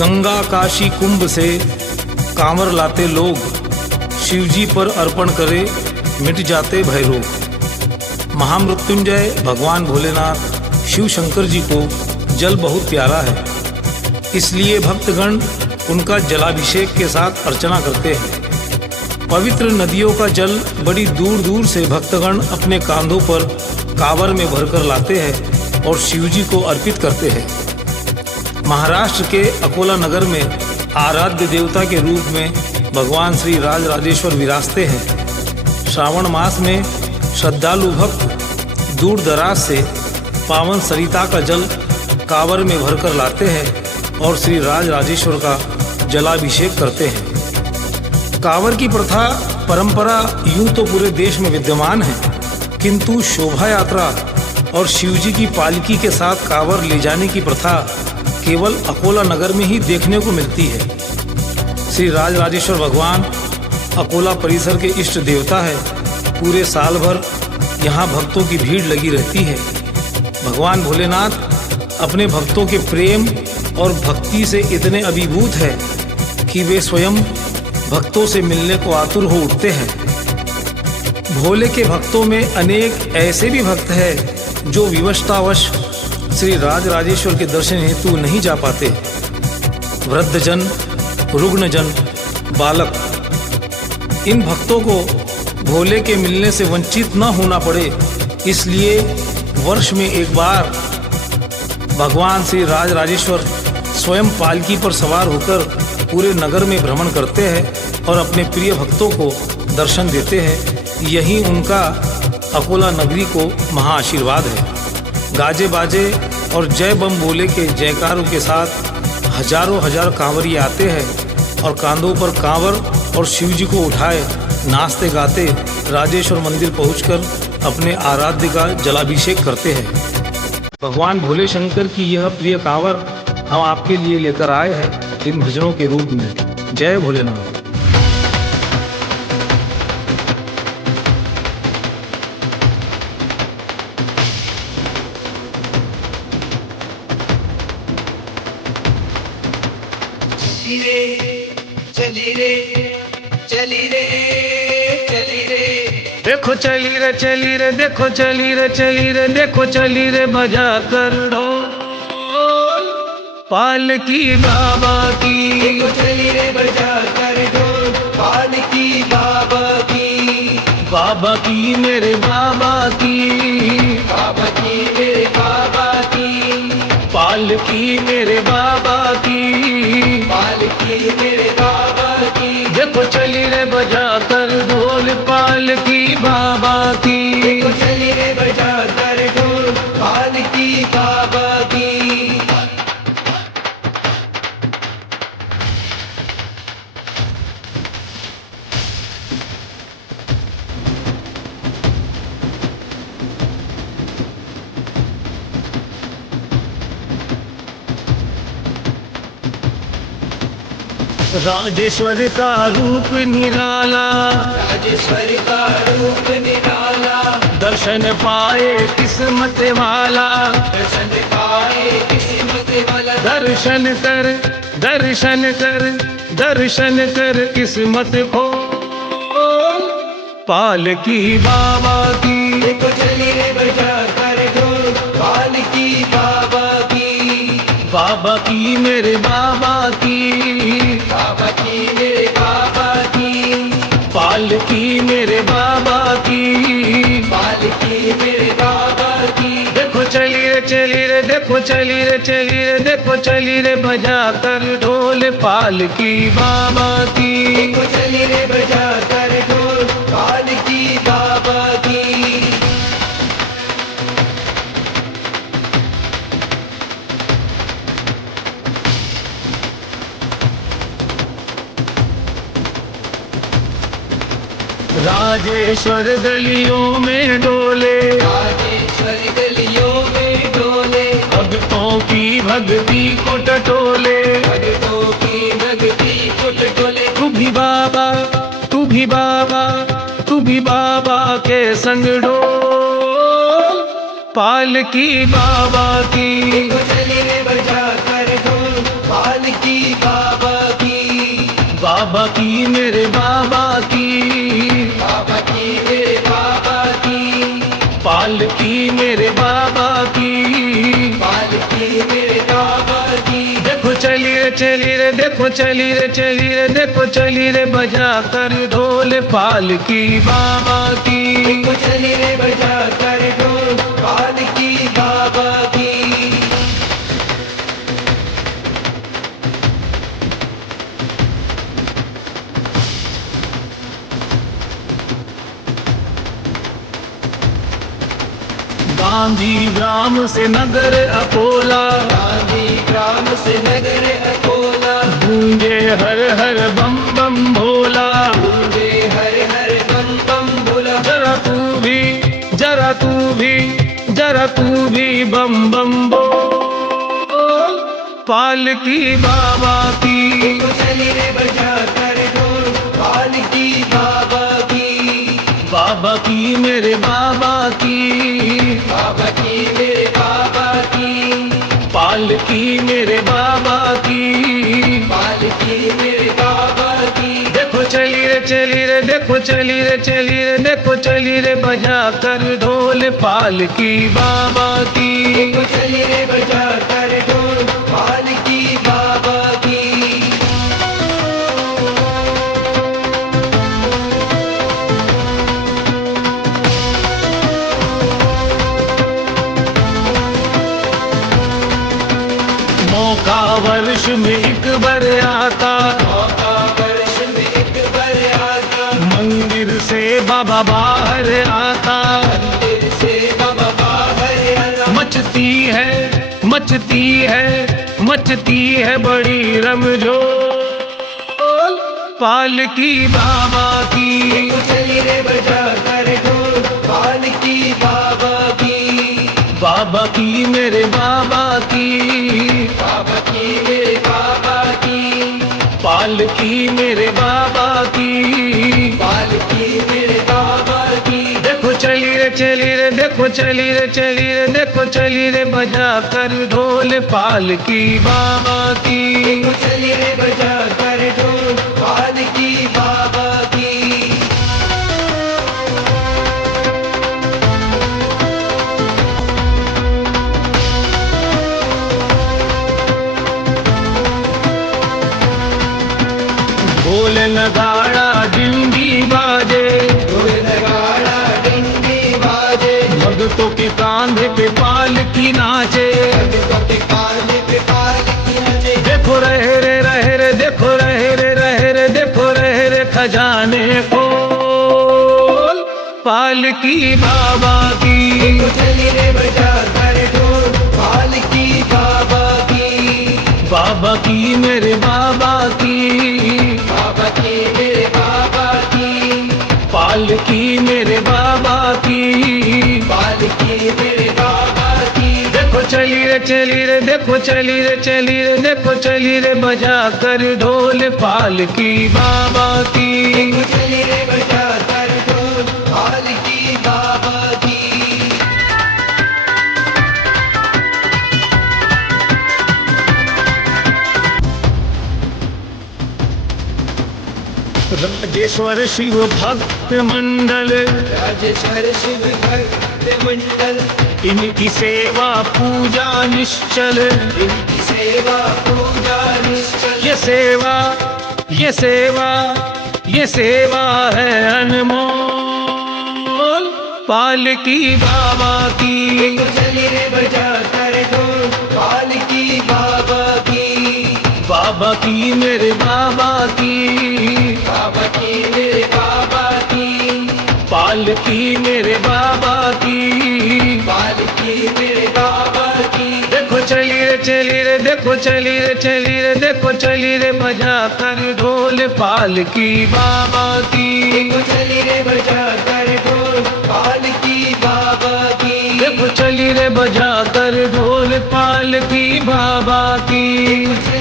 गंगा काशी कुंभ से कांवर लाते लोग, शिवजी पर अर्पण करे मिट जाते भय रोग। महामृत्युंजय भगवान भोलेनाथ शिव शंकर जी को जल बहुत प्यारा है, इसलिए भक्तगण उनका जलाभिषेक के साथ अर्चना करते हैं। पवित्र नदियों का जल बड़ी दूर दूर से भक्तगण अपने कांधों पर कांवर में भरकर लाते हैं और शिवजी को अर्पित करते हैं। महाराष्ट्र के अकोला नगर में आराध्य देवता के रूप में भगवान श्री राजराजेश्वर विराजते हैं। श्रावण मास में श्रद्धालु भक्त दूर दराज से पावन सरिता का जल कांवर में भरकर लाते हैं और श्री राजराजेश्वर का जलाभिषेक करते हैं। कांवर की प्रथा परंपरा यूं तो पूरे देश में विद्यमान है, किंतु शोभा यात्रा और शिवजी की पालकी के साथ कांवर ले जाने की प्रथा केवल अकोला नगर में ही देखने को मिलती है। श्री राजराजेश्वर भगवान अकोला परिसर के इष्ट देवता है। पूरे साल भर यहाँ भक्तों की भीड़ लगी रहती है। भगवान भोलेनाथ अपने भक्तों के प्रेम और भक्ति से इतने अभिभूत है कि वे स्वयं भक्तों से मिलने को आतुर हो उठते हैं। भोले के भक्तों में अनेक ऐसे भी भक्त हैं जो विवशतावश श्री राजराजेश्वर के दर्शन हेतु नहीं जा पाते। वृद्धजन, रुग्णजन, बालक, इन भक्तों को भोले के मिलने से वंचित न होना पड़े, इसलिए वर्ष में एक बार भगवान श्री राजराजेश्वर स्वयं पालकी पर सवार होकर पूरे नगर में भ्रमण करते हैं और अपने प्रिय भक्तों को दर्शन देते हैं। यही उनका अकोला नगरी को महाआशीर्वाद है। गाजे बाजे और जय बम बोले के जयकारों के साथ हजारों हजार कांवरिये आते हैं और कांधों पर कांवर और शिवजी को उठाए नाचते गाते राजेश्वर मंदिर पहुंचकर अपने आराध्य का जलाभिषेक करते हैं। भगवान भोले शंकर की यह प्रिय कांवर हम आपके लिए लेकर आए हैं इन भजनों के रूप में। जय भोलेनाथ। चली रे चली रे चली रे, देखो चली रे चली रे, देखो चली रे चली रे, देखो चली रे बजा कर ढोल पालकी बाबा की। देखो चली रे बजा कर ढोल पालकी बाबा की। बाबा की मेरे बाबा की, बाबा की मेरे बाबा की। पालकी मेरे बाबा की, पालकी मेरे बाबा की। देखो चली रे बजा कर ढोल पालकी बाबा की। देखो चली रे बजा कर ढोल पालकी बाबा की। राजेश्वर का रूप निराला, राजेश्वर का रूप निराला। दर्शन पाए किस्मत वाला, दर्शन पाए किस्मत वाला। दर्शन कर दर्शन कर दर्शन कर किस्मत खोल पालकी बाबा की। देखो चली रे बजा कर ढोल पालकी बाबा की। बाबा की मेरे बाबा की, बाबा की मेरे बाबा की। पालकी मेरे बाबा की। पालकी मेरे बाबा की। देखो चली रे चली रे, देखो चली रे चली रे, देखो चली रे बजा कर ढोल पालकी बाबा की। देखो चली रे बजा कर ढोल पालकी बाबा की। राजेश्वर गलियों में डोले, राजेश्वर गलियों में डोले। भक्तों की भक्ति को टटोले। भक्तों की भक्ति को टटोले। तू भी बाबा, तू भी बाबा, तू भी बाबा के संग डोल पालकी बाबा की। देखो चली रे बजा कर ढोल पालकी देखो चली रे देखो चली रे बजा कर ढोल पालकी बाबा की। देखो चली रे बजा कर ढोल पालकी बाबा की। गांधी ग्राम से नगर अकोला, गांधी ग्राम से नगर अकोला, गूंजे हर हर बम बम भोला। गूंजे हर हर बम बम भोला। जरा तू भी जरा तू भी जरा तू भी बम बम बोल पालकी बाबा की। देखो चली रे बजा कर ढोल पालकी बाबा की। बाबा की मेरे बाबा की, बाबा की मेरे बाबा की। पालकी मेरे बाबा की। पालकी मेरे बाबा की। देखो चली रे देखो चली रे देखो चली रे बजा कर ढोल पालकी बाबा की। देखो चली रे बजा कर ढोल पालकी बाबा की। मौका वर्ष में एक बार आता, मौका वर्ष में एक बार आता। मंदिर से बाबा बाहर आता। मंदिर से बाबा बाहर आता। मचती है बड़ी रमझोल पालकी बाबा की। देखो चली रे बजा कर ढोल पालकी बाबा की। बाबा की मेरे बाबा की। बाबा की मेरे बाबा की। पालकी मेरे बाबा की। पालकी मेरे बाबा की। देखो चली रे देखो चली रे देखो चली रे बजा कर ढोल पालकी बाबा की। देखो चली रे बजा कर ढोल पालकी बाबा की। ढोल नगाड़ा डिंडी बाजे, ढोल नगाड़ा डंडी बाजे। भक्तों के कांधे पे पालकी नाचे। भक्तों के कांधे पे पालकी नाचे। देखो रहे रे देखो रहे रे खजाने खोल पालकी बाबा की। देखो चली रे बजा कर ढोल पालकी बाबा की। बाबा की मेरे बाबा की। बाबा की मेरे बाबा की। पालकी मेरे बाबा की। पालकी मेरे बाबा की। देखो चली रे देखो चली रे देखो चली रे बजा कर ढोल पालकी बाबा की। देखो चली रे बजा कर ढोल पालकी बाबा की। राजेश्वर शिव भक्त मंडल, राजेश्वर शिव भक्त मंडल, इनकी सेवा पूजा निश्चल। इनकी सेवा पूजा निश्चल। ये सेवा है अनमोल पालकी बाबा की। देखो चली रे बजा कर ढोल पालकी बाबा की। बाबा की मेरे बाबा की। बाबा की मेरे बाबा की। पालकी मेरे बाबा की। पालकी मेरे बाबा की। देखो चली रे देखो चली रे देखो चली रे बजा कर ढोल पालकी बाबा की। देखो चली रे बजा कर ढोल पालकी बाबा की। देखो चली रे बजा कर ढोल पालकी बाबा की।